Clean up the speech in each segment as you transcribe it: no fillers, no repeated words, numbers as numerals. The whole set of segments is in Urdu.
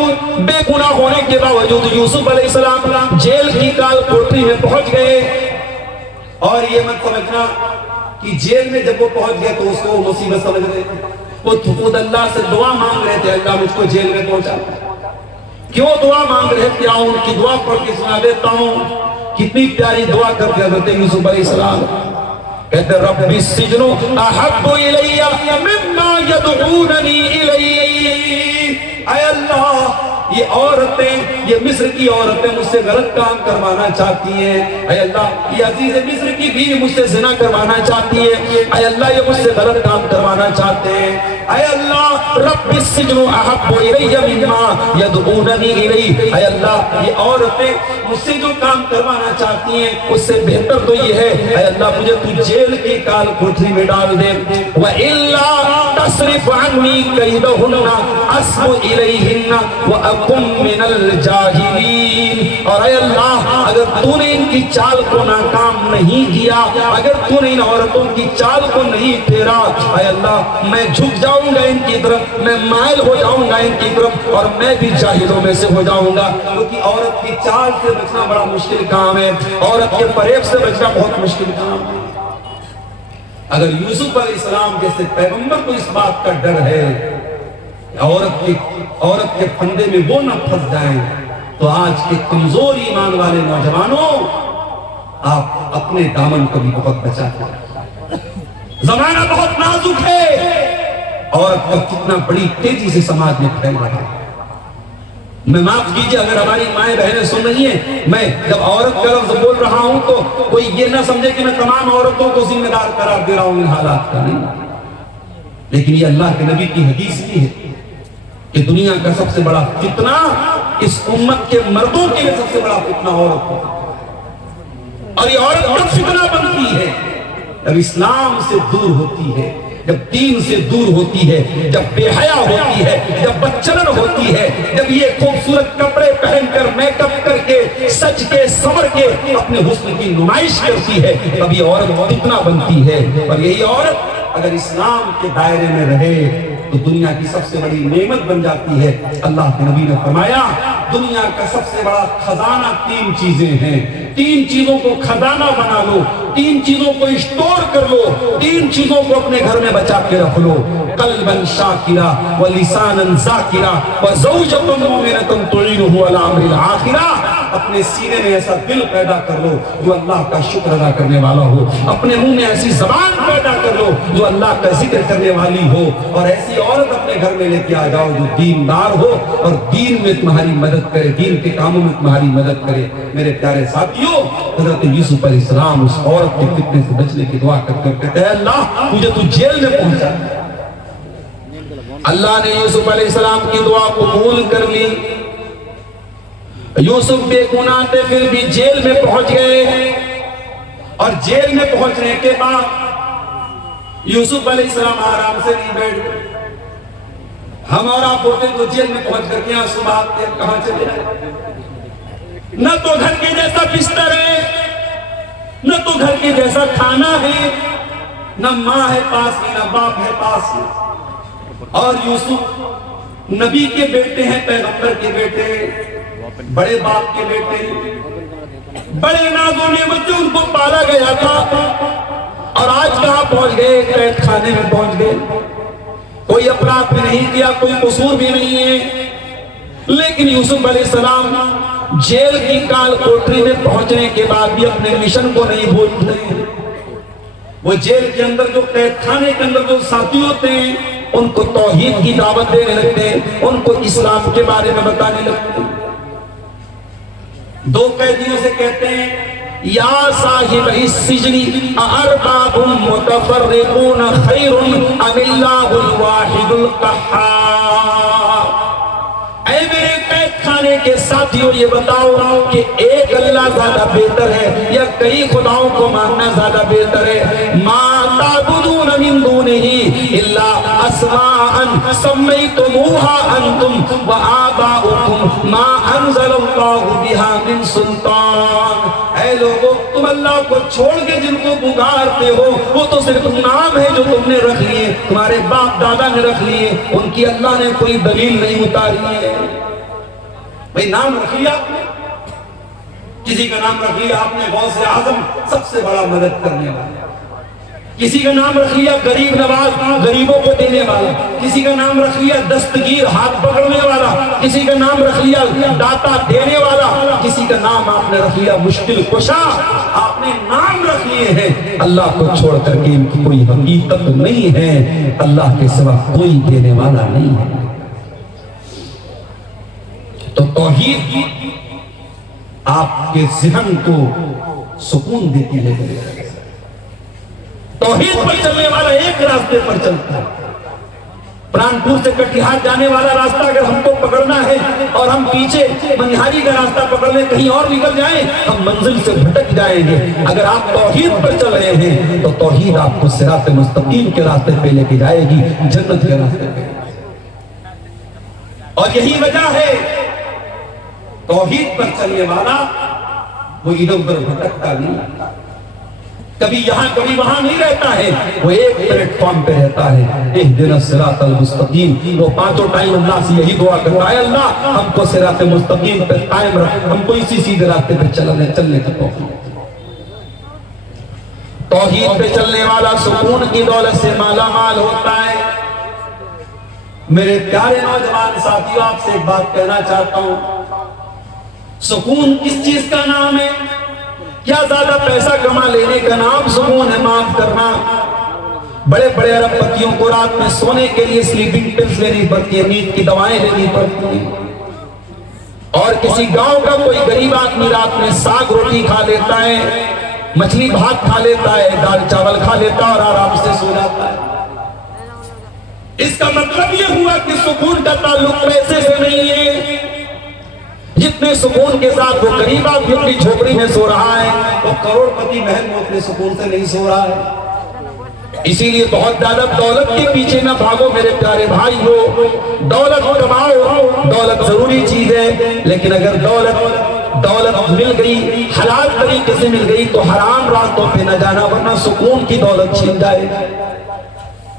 باوجود، بے گناہ ہونے کے باوجود یوسف علیہ السلام جیل کی کال کوٹری میں پہنچ گئے. اور یہ مت سمجھنا کہ جیل میں جب وہ پہنچ گئے تو اس کو مصیبت سمجھ رہے تھے. وہ خود اللہ سے دعا مانگ رہے تھے, اللہ مجھ کو جیل میں پہنچا. کیوں دعا مانگ رہے تھے؟ آؤں ان کی دعا پڑھ کے سنا دیتا ہوں. کتنی پیاری دعا کرتے حضرت یوسف علیہ السلام. کہتے رب السجن احب الی مما یدعوننی الی. اے اللہ یہ عورتیں, یہ مصر کی عورتیں مجھ سے غلط کام کروانا چاہتی ہیں. اے اللہ یہ عزیز مصر کی بیوی مجھ سے زنا کروانا چاہتی ہے. اے اللہ یہ مجھ سے غلط کام کروانا چاہتے ہیں. اے اللہ رب السجن احب الی مما یدعوننی الی. اے اللہ یہ عورتیں مجھ سے جو کام کروانا چاہتی ہیں اس سے بہتر تو یہ ہے اے اللہ مجھے تو جیل کی کال کوٹری میں ڈال دے. وَإِلَّا تَصْرِفْ عَنِّي كَيْدَهُنَّ أَصْبُ إِلَيْهِنَّ وَأَكُنْ مِنَ الْجَاهِلِينَ. اور اے اللہ اگر تو نے ان کی چال کو ناکام نہیں کیا, اگر تو نے ان عورتوں کی چال کو نہیں پھیرا, اے اللہ میں جھک جاؤں گا ان کی طرف, میں مائل ہو جاؤں گا ان کی طرف, اور میں بھی جاہلوں میں سے ہو جاؤں گا. کیونکہ عورت کی چال سے بچنا بڑا مشکل کام ہے, عورت کے فریب سے بچنا بہت مشکل کام ہے. اگر یوسف علیہ السلام جیسے پیغمبر کو اس بات کا ڈر ہے عورت کے پھندے میں وہ نہ پھنس جائیں, تو آج کے کمزور ایمان والے نوجوانوں آپ اپنے دامن کو بھی بہت بچاتے ہیں. زمانہ بہت نازک ہے, عورت کا کتنا بڑی تیزی سے سماج میں پھیل رہا ہے. میں معاف کیجئے اگر ہماری مائیں بہنیں سن رہی ہیں, میں جب عورت کا لفظ بول رہا ہوں تو کوئی یہ نہ سمجھے کہ میں تمام عورتوں کو ذمہ دار قرار دے رہا ہوں ان حالات کا, نہیں. لیکن یہ اللہ کے نبی کی حدیث بھی ہے کہ دنیا کا سب سے بڑا فتنہ اس امت کے مردوں کے لیے سب سے بڑا فتنہ عورت ہے. اور یہ عورت کب فتنہ بنتی ہے؟ جب اسلام سے دور ہوتی ہے, جب دین سے دور ہوتی ہے, جب بے حیا ہوتی ہے, جب بدچلن ہوتی ہے, جب یہ خوبصورت کپڑے پہن کر میک اپ کر کے سج کے سمر کے اپنے حسن کی نمائش کرتی ہے, تب یہ عورت فتنہ بنتی ہے. اور یہی عورت اگر اسلام کے دائرے میں رہے تو دنیا کی سب سے بڑی نعمت بن جاتی ہے. اللہ کے نبی نے فرمایا دنیا کا سب سے بڑا خزانہ 3 چیزیں ہیں. 3 چیزوں کو خزانہ بنا لو, 3 چیزوں کو اسٹور کر لو, 3 چیزوں کو اپنے گھر میں بچا کے رکھ لو. قلبا شاکرا ولسانا ذاکرا وزوجۃ مؤمنۃ تعینہ علی امر الآخرہ. اپنے سینے میں ایسا دل پیدا کر لو جو اللہ کا شکر ادا کرنے والا ہو. اپنے منہ میں ایسی زبان پیدا کر لو جو اللہ کا ذکر کرنے والی ہو. اور ایسی عورت اپنے گھر میں لے کے آ جاؤ جو دیندار ہو اور دین میں تمہاری مدد کرے, دین کے کاموں میں تمہاری مدد کرے. میرے پیارے ساتھیوں, حضرت یوسف علیہ السلام اس عورت کے فتنے سے بچنے کی دعا کرتے کہتے ہیں اللہ مجھے تو جیل میں پہنچا. اللہ نے یوسف علیہ السلام کی دعا قبول کر لی. یوسف بے گناہ تھے پھر بھی جیل میں پہنچ گئے. اور جیل میں پہنچنے کے بعد یوسف علیہ السلام آرام سے نہیں بیٹھ گئے. ہم اور آپ ہوتے تو جیل میں پہنچ کر کے یہاں صبح کہاں چلے جائیں؟ نہ تو گھر کے جیسا بستر ہے, نہ تو گھر کے جیسا کھانا ہے, نہ ماں ہے پاس میں, نہ باپ ہے پاس میں. اور یوسف نبی کے بیٹے ہیں, پیغمبر کے بیٹے, بڑے باپ کے بیٹے, بڑے ناز و نعمت سے ان کو پالا گیا تھا. اور آج کہاں پہنچ گئے؟ قید خانے میں پہنچ گئے. کوئی اپرادھ بھی نہیں کیا, کوئی قصور بھی نہیں ہے. لیکن یوسف علیہ السلام جیل کی کال کوٹری میں پہنچنے کے بعد بھی اپنے مشن کو نہیں بھولتے. وہ جیل کے اندر جو قید خانے کے اندر جو ساتھی ہوتے ہیں ان کو توحید کی دعوت دینے لگتے ہیں, ان کو اسلام کے بارے میں بتانے لگتے ہیں. 2 قیدیوں سے کہتے ہیں یا صاحب السجن ارباب متفرقون خیر ام اللہ الواحد القہار. اے میرے قید خانے کے ساتھیوں یہ بتاؤ کہ ایک اللہ زیادہ بہتر ہے یا کئی خداؤں کو ماننا زیادہ بہتر ہے؟ ما تعبدون من دونہ الا اسماء سمیتموها انتم وآباؤکم ما انزل اللہ بہا من سلطان. اے لوگوں, تم اللہ کو چھوڑ کے جن کو پکارتے ہو وہ تو صرف نام ہے جو تم نے رکھ لیے, تمہارے باپ دادا نے رکھ لیے, ان کی اللہ نے کوئی دلیل نہیں اتاری ہے. بھئی نام رکھ لیا آپ نے، کسی کا نام رکھ لیا آپ نے غوث اعظم، سب سے بڑا مدد کرنے والا، کسی کا نام رکھ لیا غریب نواز، غریبوں کو دینے والا، کسی کا نام رکھ لیا دستگیر، ہاتھ پکڑنے والا، کسی کا نام رکھ لیا داتا دینے والا، کسی کا نام آپ نے رکھ لیا مشکل کشا۔ آپ نے نام رکھ لیے ہیں، اللہ کو چھوڑ کر کے ان کی کوئی حقیقت نہیں ہے، اللہ کے سوا کوئی دینے والا نہیں ہے۔ تو توحید آپ کے ذہن کو سکون دیتی ہے۔ توحید پر چلنے والا ایک راستے پر چلتا ہے۔ پرانپور سے کٹیہار جانے والا راستہ اگر ہم کو پکڑنا ہے اور ہم پیچھے منہاری کا راستہ پکڑ لیں، کہیں اور نکل جائیں، ہم منزل سے بھٹک جائیں گے۔ اگر آپ توحید پر چل رہے ہیں تو توحید آپ کو صراط مستقیم کے راستے پہ لے کے جائے گی، جنت کے راستے پہ۔ اور یہی وجہ ہے توحید پر چلنے والا وہ ادھر ادھر بھٹکتا نہیں، کبھی یہاں کبھی وہاں نہیں رہتا ہے، وہ ایک پلیٹ فارم پہ رہتا ہے۔ اہدنا الصراط المستقیم، وہ پانچوں ٹائم اللہ سے یہی دعا کرتا ہے، اللہ ہم کو صراط مستقیم پہ قائم رکھ، ہم کو اسی سیدھے راستے پہ چلنے کی توفیق۔ توحید پہ چلنے والا سکون کی دولت سے مالا مال ہوتا ہے۔ میرے پیارے نوجوان ساتھیوں، آپ سے ایک بات کہنا چاہتا ہوں، سکون کس چیز کا نام ہے؟ کیا زیادہ پیسہ کما لینے کا نام سکون ہے؟ معاف کرنا، بڑے بڑے ارب پتیوں کو رات میں سونے کے لیے سلیپنگ پلز لینی پڑتی ہے، نیند کی دوائیں لینی پڑتی ہیں، اور کسی گاؤں کا کوئی غریب آدمی رات میں ساگ روٹی کھا لیتا ہے، مچھلی بھات کھا لیتا ہے، دال چاول کھا لیتا ہے اور آرام سے سو جاتا ہے۔ اس کا مطلب یہ ہوا کہ سکون کا تعلق پیسے سے نہیں ہے۔ جتنے سکون کے ساتھ وہ غریب آدمی اپنی جھوپڑی میں سو رہا ہے، وہ کروڑ پتی محل میں اپنے سکون سے نہیں سو رہا ہے۔ اسی لیے بہت زیادہ دولت کے پیچھے نہ بھاگو میرے پیارے بھائی ہو، دولت کماؤ، دولت ضروری چیز ہے، لیکن اگر دولت مل گئی، حلال طریقے سے مل گئی تو حرام راستوں پہ نہ جانا، ورنہ سکون کی دولت چھین جائے۔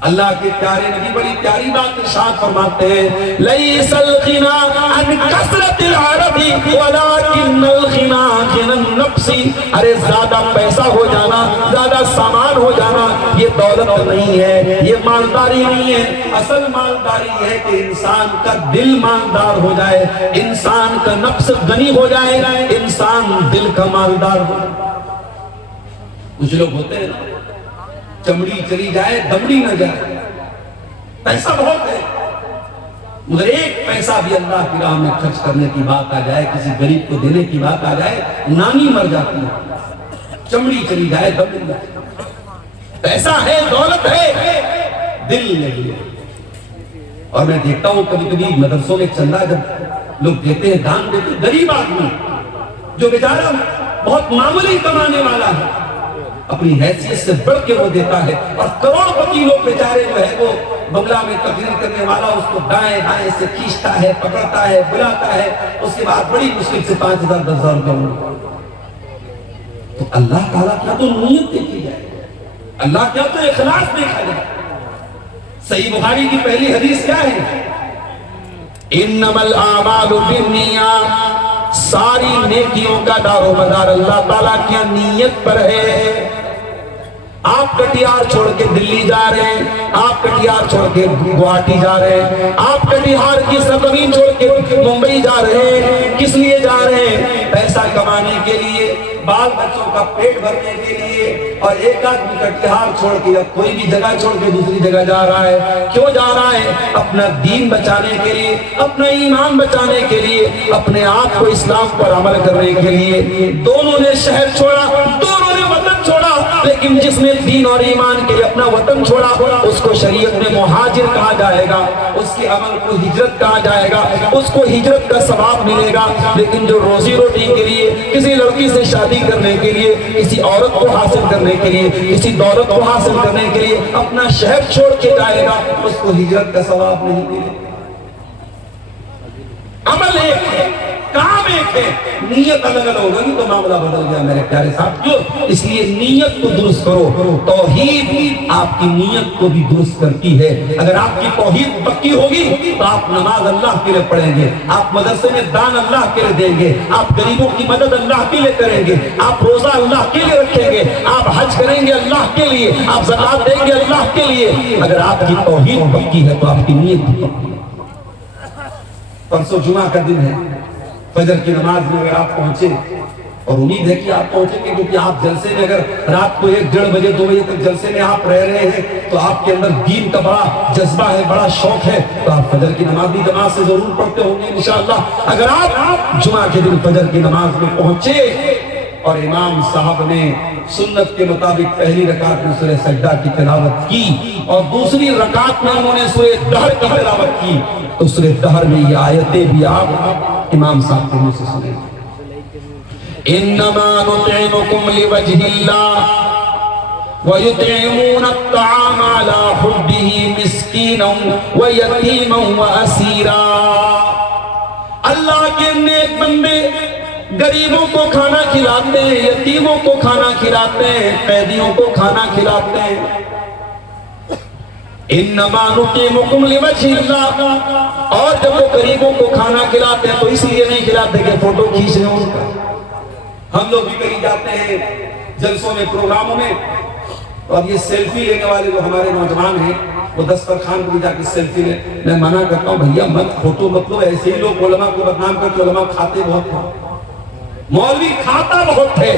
اللہ کے پیارے نبی بڑی پیاری بات ارشاد فرماتے ہیں، لیس الغنا عن کثرت العرب ولکن الغنا غنى النفس۔ ارے زیادہ پیسہ ہو جانا، زیادہ سامان ہو جانا یہ دولت نہیں ہے، یہ مالداری نہیں ہے۔ اصل مالداری ہے کہ انسان کا دل مالدار ہو جائے، انسان کا نفس غنی ہو جائے، انسان دل کا مالدار ہو جائے۔ کچھ لوگ ہوتے ہیں نا، چمڑی چلی جائے دمڑی نہ جائے، پیسہ بہت ہے مگر ایک پیسہ بھی اللہ کی راہ میں خرچ کرنے کی بات آ جائے، کسی غریب کو دینے کی بات آ جائے، نانی مر جاتی ہے، چمڑی چلی جائے دمڑی نہ جائے۔ پیسہ ہے، دولت ہے، دل نہیں ہے۔ اور میں دیکھتا ہوں کبھی کبھی مدرسوں میں چندہ جب لوگ دیتے ہیں، دان دیتے ہیں، غریب آدمی جو بیچارہ بہت معمولی کمانے والا ہے، اپنی حیثیت سے بڑھ کے وہ دیتا ہے، اور کروڑ پتی لوگ بیچارے جو ہے وہ بنگلہ میں تقریر کرنے والا اس کو دائیں بائیں سے کھینچتا ہے، پکڑتا ہے، بلاتا ہے، اس کے بعد بڑی مشکل سے 5,000 10,000 روپے۔ تو اللہ تعالیٰ کیا تو نیت دیکھی جائے، اللہ کیا تو اخلاص دیکھا جائے۔ صحیح بخاری کی پہلی حدیث کیا ہے؟ انما الاعمال بالنیات، ساری نیکیوں کا دار و مدار اللہ تعالیٰ کی نیت پر ہے۔ آپ کٹیہار چھوڑ کے دلی جا رہے ہیں، آپ کٹیہار چھوڑ کے گوہاٹی جا رہے ہیں، آپ کٹیہار کی سرزمین چھوڑ کے ممبئی جا رہے ہیں، کس لیے جا رہے ہیں؟ پیسہ کمانے کے لیے، بال بچوں کا پیٹ بھرنے کے لیے۔ اور ایک آدمی کٹیہار چھوڑ کے یا کوئی بھی جگہ چھوڑ کے دوسری جگہ جا رہا ہے، کیوں جا رہا ہے؟ اپنا دین بچانے کے لیے، اپنا ایمان بچانے کے لیے، اپنے آپ کو اسلام پر عمل کرنے کے لیے۔ دونوں نے شہر چھوڑا، دونوں نے وطن چھوڑا، لیکن جس نے دین اور ایمان کے لیے اپنا وطن چھوڑا اس کو شریعت میں مہاجر کہا جائے گا، اس کے عمل کو ہجرت کہا جائے گا، اس کو ہجرت کا ثواب ملے گا۔ لیکن جو روزی روٹی کے لیے، کسی لڑکی سے شادی کرنے کے لیے، کسی عورت کو حاصل کرنے کے لیے، کسی دولت کو حاصل کرنے کے لیے اپنا شہر چھوڑ کے جائے گا، اس کو ہجرت کا ثواب نہیں ملے گا۔ عمل ایک ہے، کام ایک ہے, نیت الگ الگ ہوگی تو معاملہ بدل گیا میرے پیارے ساتھیوں. اس لیے نیت کو درست کرو. توحید آپ کی نیت کو بھی درست کرتی ہے. اگر آپ کی توحید پکی ہوگی تو آپ نماز اللہ کے لیے پڑھیں گے, آپ مدرسے میں دان اللہ کے لیے دیں گے, آپ غریبوں کی مدد اللہ کے لیے کریں گے, آپ روزہ اللہ کے لیے رکھیں گے, آپ حج کریں گے اللہ کے لیے, آپ زکات دیں گے اللہ کے لیے. اگر آپ کی توحید پکی ہے تو آپ کی نیت بھی پکی ہے. پرسوں جمعہ کا دن ہے, فجر کی نماز میں اگر آپ پہنچے, اور امید ہے کہ آپ پہنچیں گے کیونکہ آپ جلسے میں اگر رات کو 1-1:30 بجے 2 بجے تک جلسے میں آپ رہ رہے ہیں تو آپ کے اندر دین کا بڑا جذبہ ہے, بڑا شوق ہے, تو آپ فجر کی نماز بھی جماعت سے ضرور پڑھتے ہوں گے انشاءاللہ. اگر آپ جمعہ کے دن فجر کی نماز میں پہنچے اور امام صاحب نے سنت کے مطابق پہلی رکعت میں سورہ سجدہ کی تلاوت کی اور دوسری رکعت میں انہوں نے سورہ دہر کی تلاوت کی, تو سورہ دہر میں یہ آیتیں بھی آپ امام صاحب کے منہ سے سنیں. انما نطعمكم لوجه الله ويطعمون الطعام على حبه مسكينا ويتيما واسيرا. اللہ کے نیک بندے غریبوں کو کھانا کھلاتے ہیں, یتیموں کو کھانا کھلاتے ہیں, قیدیوں کو کھانا کھلاتے ہیں. انما نطعمكم لوجه الله. اور جب وہ غریبوں کو کھانا کھلاتے ہیں تو اس لیے نہیں کھلاتے کہ فوٹو کھینچ رہے ان کا. ہم لوگ بھی کہیں جاتے ہیں جلسوں میں, پروگراموں میں, تو اب یہ سیلفی لینے والے جو ہمارے نوجوان ہیں وہ دسترخوان کو بھی جا کے سیلفی لیں. میں منع کرتا ہوں بھیا مت فوٹو مت لو. ایسے ہی لوگ علماء کو بدنام کرتے, علماء کھاتے بہت تھے, مولوی کھاتا بہت تھے,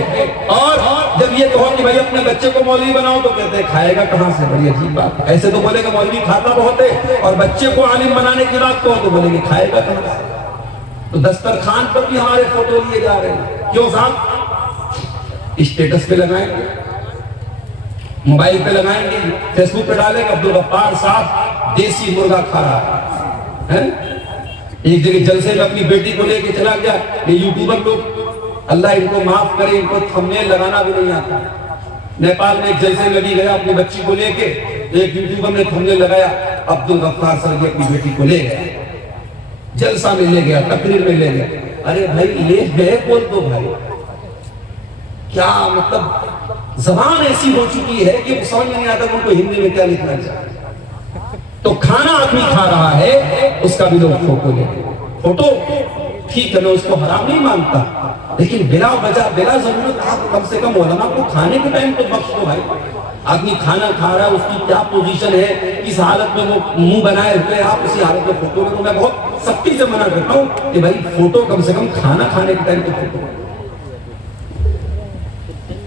اور جب یہ کہو کہ بھائی اپنے بچے کو مولوی بناؤ تو کہتے ہیں کھائے گا کہاں سے. بڑی عجیب بات ہے. ایسے تو بولے کہ مولوی کھاتا بہت ہے, اور بچے کو عالم بنانے کی بات کہو تو بولے کہ کھائے گا کہاں سے. تو دسترخوان پر بھی ہمارے فوٹو لیے جا رہے ہیں. کیوں صاحب؟ اسٹیٹس پہ لگائیں گے, موبائل پہ لگائیں گے, فیس بک پہ ڈالیں گے عبدالغفار صاحب دیسی مرغا کھا رہا ہے. ایک جگہ جلسے میں اپنی بیٹی کو لے کے چلا گیا. یہ یوٹیوبر لوگ اللہ ان کو معاف کرے, ان کو تھمبنیل لگانا بھی نہیں آتا. نیپال میں ایک جلسے میں بھی گیا اپنی بچی کو لے کے, ایک یوٹیوبر نے تھمبنیل لگایا, عبدالغفار صاحب یہ اپنی بیٹی کو لے گیا, جلسہ میں لے گیا, تقریر میں لے گیا. ارے بھائی یہ ہے بول دو بھائی, کیا مطلب زبان ایسی ہو چکی ہے کہ سمجھ میں نہیں آتا کہ ان کو ہندی میں کیا لکھنا چاہیے. تو کھانا آدمی کھا رہا ہے اس کا بھی لوگ فوٹو لے. فوٹو ٹھیک ہے, میں اس کو حرام نہیں مانتا, لیکن بلا وجہ بلا ضرورت آپ کم سے کم علماء کو کھانے کے ٹائم تو بخش دو بھائی. آدمی کھانا کھا رہا ہے, اس کی کیا پوزیشن ہے, کس حالت میں وہ منہ بنائے ہوئے, آپ اسی حالت میں فوٹو لے. میں بہت سختی سے منع کرتا ہوں کہ بھائی فوٹو کم سے کم کھانا کھانے کے ٹائم تو فوٹو.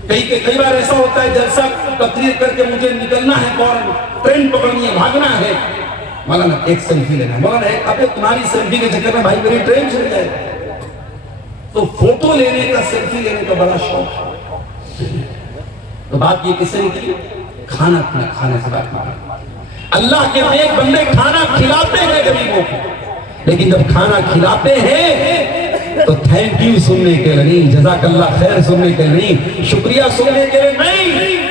کئی بار ایسا ہوتا ہے جلسہ تقریر کر کے مجھے نکلنا ہے, فوراً ٹرین پکڑنی ہے, بھاگنا ہے, مولانا ایک سیلفی لینا ہے. مولانا ابے تمہاری سیلفی کے چکر میں بھائی میری ٹرین چھوٹ جائے. تو فوٹو لینے کا, سیلفی لینے کا بڑا شوق ہے. تو بات یہ کس سے نکلی؟ کھانا کھانے سے بات نکلی. اللہ کے نیک بندے کھانا کھلاتے ہیں غریبوں کو, لیکن جب کھانا کھلاتے ہیں تو تھینک یو سننے کے لیے نہیں, جزاک اللہ خیر سننے کے لیے نہیں, شکریہ سننے کے لیے نہیں.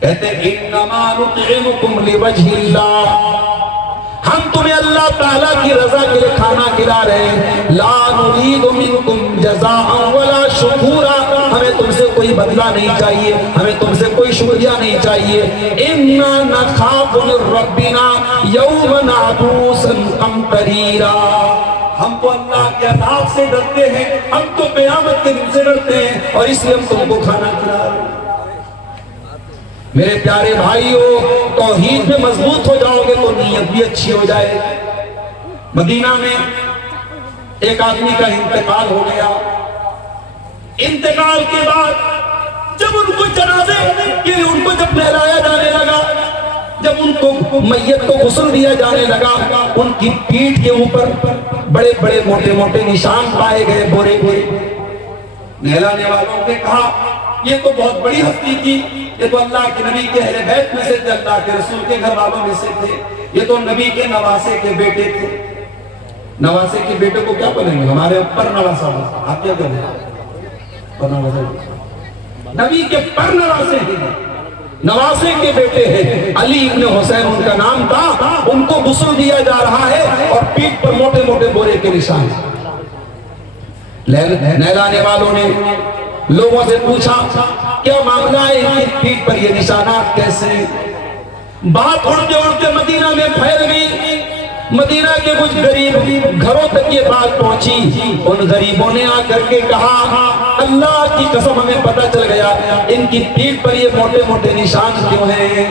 کہتے ہیں انما نطعمکم لوجه اللہ, ہم تمہیں اللہ تعالیٰ کی رضا کے لیے کھانا کھلا رہے ہیں. لا نريد منکم جزاء ولا شکورا, ہمیں تم سے کوئی بدلہ نہیں چاہیے, ہمیں تم سے کوئی شکریہ نہیں چاہیے. انا نخاف من ربنا یوما عبوسا قمطریرا, ہم تو اللہ کے عذاب سے ڈرتے ہیں, ہم تو قیامت کے دن سے ڈرتے ہیں, اور اس لیے ہم تم کو کھانا کھلا رہے ہیں. میرے پیارے بھائیو, توحید میں مضبوط ہو جاؤ گے تو نیت بھی اچھی ہو جائے. مدینہ میں ایک آدمی کا انتقال ہو گیا. انتقال کے بعد جب ان کو جنازے کے لیے ان کو جب نہلایا جانے لگا, جب ان کو میت کو غسل دیا جانے لگا, ان کی پیٹھ کے اوپر بڑے بڑے موٹے موٹے نشان پائے گئے, بورے ہوئے. نہلانے والوں نے کہا یہ تو بہت بڑی ہستی تھی, یہ تو اللہ کے نبی کے اہل بیت میں سے تھے, اللہ کے رسول کے گھر والوں میں سے تھے, یہ تو نبی کے نواسے کے بیٹے تھے. نواسے کے بیٹے کو کیا بولیں گے؟ ہمارے پر نواسا ہوتا. آپ کیا کہیں گے؟ پر نواسا. نبی کے پر نواسے ہیں, نواسے کے بیٹے ہیں. علی ابن حسین ان کا نام تھا. ان کو غسل دیا جا رہا ہے اور پیٹھ پر موٹے موٹے بورے کے نشان. نہلانے والوں نے لوگوں سے پوچھا کیا معاملہ ہے، ان کی پیٹھ پر یہ نشانات کیسے؟ بات اڑتے اڑتے مدینہ میں پھیل گئی۔ مدینہ کے کچھ غریب گھروں تک یہ بات پہنچی۔ ان غریبوں نے آ کر کے کہا اللہ کی قسم ہمیں پتہ چل گیا ان کی پیٹھ پر یہ موٹے موٹے نشان کیوں ہیں۔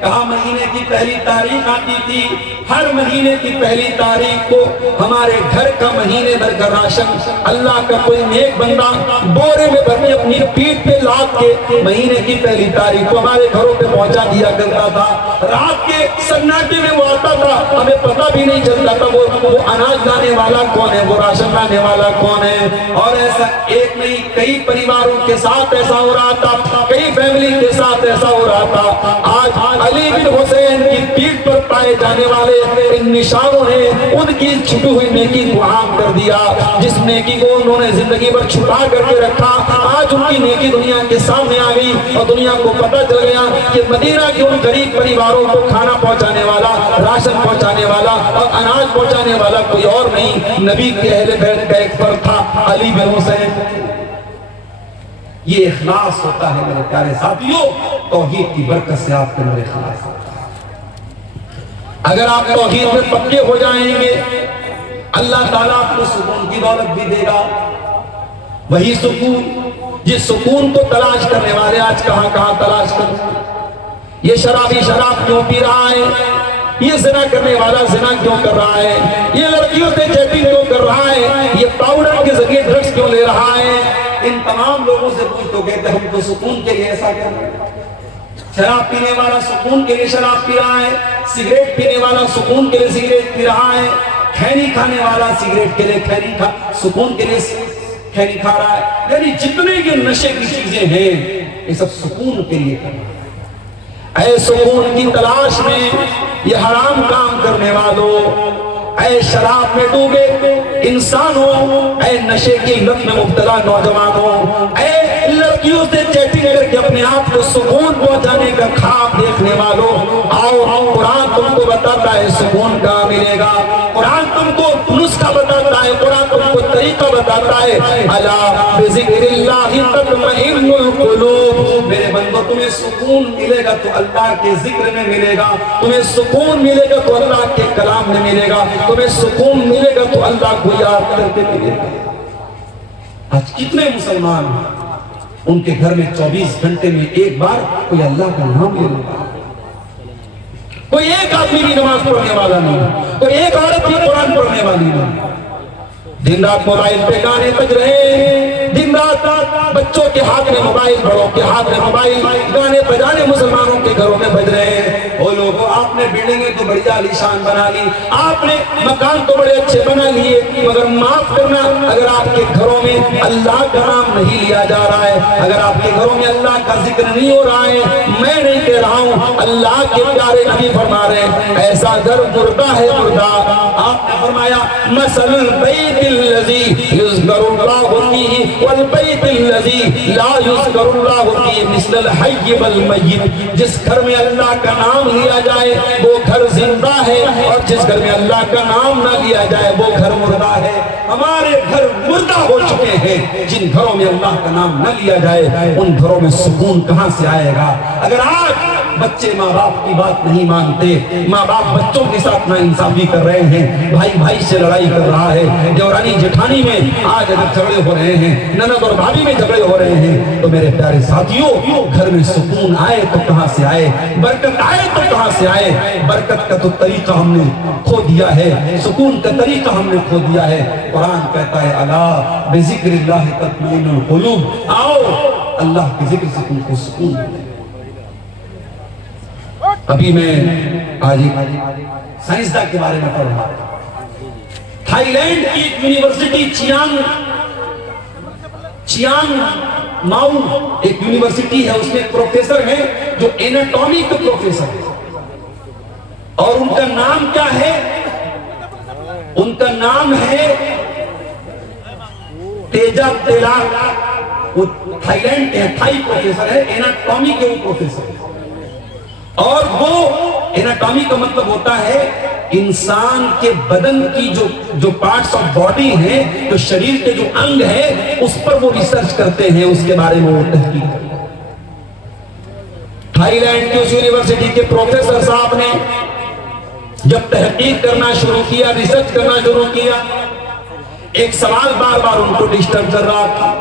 کہا مہینے کی پہلی تاریخ آتی تھی، ہر مہینے کی پہلی تاریخ کو ہمارے گھر کا مہینے بھر کا راشن اللہ کا کوئی نیک بندہ بورے میں بھر کے اپنی پیٹھ پہ لاد کے مہینے کی پہلی تاریخ کو ہمارے گھروں پہ پہنچا دیا کرتا تھا۔ رات کے سناٹے میں وہ آتا تھا، ہمیں پتہ بھی نہیں چلتا تھا وہ اناج لانے والا کون ہے، وہ راشن لانے والا کون ہے۔ اور ایسا ایک نہیں کئی پریواروں کے ساتھ ایسا ہو رہا تھا، کئی فیملی کے ساتھ ایسا ہو رہا تھا۔ آج علی بن حسین کی پیٹھ پر پائے جانے والے ان نشانوں نے ان کی چھپی ہوئی نیکی کو عام کر دیا۔ جس نیکی کو انہوں نے زندگی بھر چھپا کر کے رکھا، آج ان کی نیکی دنیا کے سامنے آ گئی اور دنیا کو پتہ چل گیا کہ مدینہ کے ان غریب پریواروں کو کھانا پہنچانے والا، راشن پہنچانے والا اور اناج پہنچانے والا کوئی اور نہیں، نبی کے اہل بیت کا ایک فرد تھا، علی بن حسین۔ یہ اخلاص ہوتا ہے میرے پیارے ساتھیوں، توحید کی برکت سے آپ کے اندر اخلاص ہوتا ہے۔ اگر آپ توحید میں پکے ہو جائیں گے اللہ تعالیٰ آپ کو سکون کی دولت بھی دے گا۔ وہی سکون جس سکون کو تلاش کرنے والے آج کہاں کہاں تلاش کرتے ہیں۔ یہ شرابی شراب کیوں پی رہا ہے، یہ زنا کرنے والا زنا کیوں کر رہا ہے، یہ لڑکیوں سے چیٹنگ کیوں کر رہا ہے، یہ پاؤڈر کے ذریعے ڈرگس کیوں لے رہا ہے۔ ان تمام لوگوں سے پوچھ تو کہتے ہم تو سکون کے لیے ایسا کر رہے ہیں۔ شراب پینے والا سکون کے لیے شراب پی رہا ہے، سگریٹ پینے والا سکون کے لیے سگریٹ پی رہا ہے، کھینی کھانے والا سگریٹ کے لیے سکون کے لیے کھینی کھا رہا ہے۔ یعنی جتنے یہ نشے کی چیزیں ہیں یہ سب سکون کے لیے کر رہا ہے۔ اے سکون کی تلاش میں یہ حرام کام کرنے والوں، اے شراب میں ڈوبے انسانوں، اے نشے کی لت میں مبتلا نوجوانوں، اے لڑکیوں سے چیٹنگ کر کے اپنے آپ کو سکون پہنچانے کا خواب دیکھنے والوں، آؤ قرآن تم کو بتاتا ہے سکون کہاں ملے گا، قرآن تم کو نسخہ بتاتا ہے، قرآن تم کو طریقہ بتاتا ہے۔ الا بذکر اللہ تطمئن القلوب، میرے بندو تمہیں سکون ملے گا تو اللہ کے ذکر میں ملے گا، تمہیں سکون ملے گا تو اللہ کے کلام میں ملے گا، تمہیں سکون ملے گا تو اللہ کو یاد کر کے ملے گا۔ آج کتنے مسلمان ان کے گھر میں 24 گھنٹے میں ایک بار کوئی اللہ کا نام لے لیتا، کوئی ایک آدمی بھی نماز پڑھنے والا نہیں، کوئی ایک عورت بھی قرآن پڑھنے والی نہیں۔ دن رات موبائل پہ گانے بج رہے ہیں، دن رات بچوں کے ہاتھ میں موبائل، بڑوں کے ہاتھ میں موبائل، گانے بجانے مسلمانوں کے گھروں میں بج رہے ہیں۔ او لوگوں، آپ نے بلڈنگیں تو بڑی عالیشان بنا لی، آپ نے مکان تو بڑے اچھے بنا لیے، مگر معاف کرنا اگر آپ کے گھروں میں اللہ کا نام نہیں لیا جا رہا ہے، اگر آپ کے گھروں میں اللہ کا ذکر نہیں ہو رہا ہے، میں نہیں کہہ رہا ہوں، اللہ کے پیارے نبی فرما رہے ہیں ایسا گھر مردہ ہے مردہ۔ آپ نے فرمایا مثل البیت الذی یذکر اللہ فیہ والبیت الذی لا یذکر اللہ فیہ مثل الحی والمیت، جس گھر میں اللہ کا نام لیا جائے وہ گھر زندہ ہے، اور جس گھر میں اللہ کا نام نہ لیا جائے وہ گھر مردہ ہے۔ ہمارے گھر مردہ ہو چکے ہیں، جن گھروں میں اللہ کا نام نہ لیا جائے ان گھروں میں سکون کہاں سے آئے گا؟ اگر آج بچے ماں باپ کی بات نہیں مانتے، ماں باپ بچوں کے ساتھ ناانصافی کر رہے ہیں، بھائی بھائی سے لڑائی کر رہا ہے، دیورانی جٹھانی میں آج اگر جھگڑے ہو رہے ہیں، نند اور بھابھی میں جھگڑے ہو رہے ہیں، تو میرے پیارے ساتھیوں گھر میں سکون آئے تو کہاں سے آئے، برکت آئے تو کہاں سے آئے؟ برکت کا تو طریقہ ہم نے کھو دیا ہے، سکون کا طریقہ ہم نے کھو دیا ہے۔ قرآن کہتا ہے الا بذکر اللہ تطمئن القلوب، آؤ اللہ کے ذکر سے تم کو سکون ملے۔ ابھی میں آج سائنسداں کے بارے میں پڑھ رہا تھا، تھائی لینڈ کی ایک یونیورسٹی چیانگ ماؤ ایک یونیورسٹی ہے، اس میں ایک پروفیسر ہے جو ایناٹومی کا پروفیسر ہے، اور ان کا نام کیا ہے؟ ان کا نام ہے تیجا تیلاک، وہ تھائی لینڈ کے تھائی پروفیسر ہے، ایناٹومی کے وہ پروفیسر ہے، اور وہ ایناٹومی کا مطلب ہوتا ہے انسان کے بدن کی جو پارٹس آف باڈی ہیں، جو شریر کے جو انگ ہیں، اس پر وہ ریسرچ کرتے ہیں، اس کے بارے میں وہ تحقیق کرتے ہیں۔ تھائی لینڈ کی اس یونیورسٹی کے پروفیسر صاحب نے جب تحقیق کرنا شروع کیا، ریسرچ کرنا شروع کیا، ایک سوال بار بار ان کو ڈسٹرب کر رہا تھا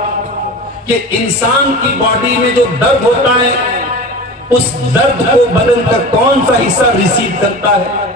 کہ انسان کی باڈی میں جو درد ہوتا ہے، اس درد کو بدن کا کون سا حصہ ریسیو کرتا ہے؟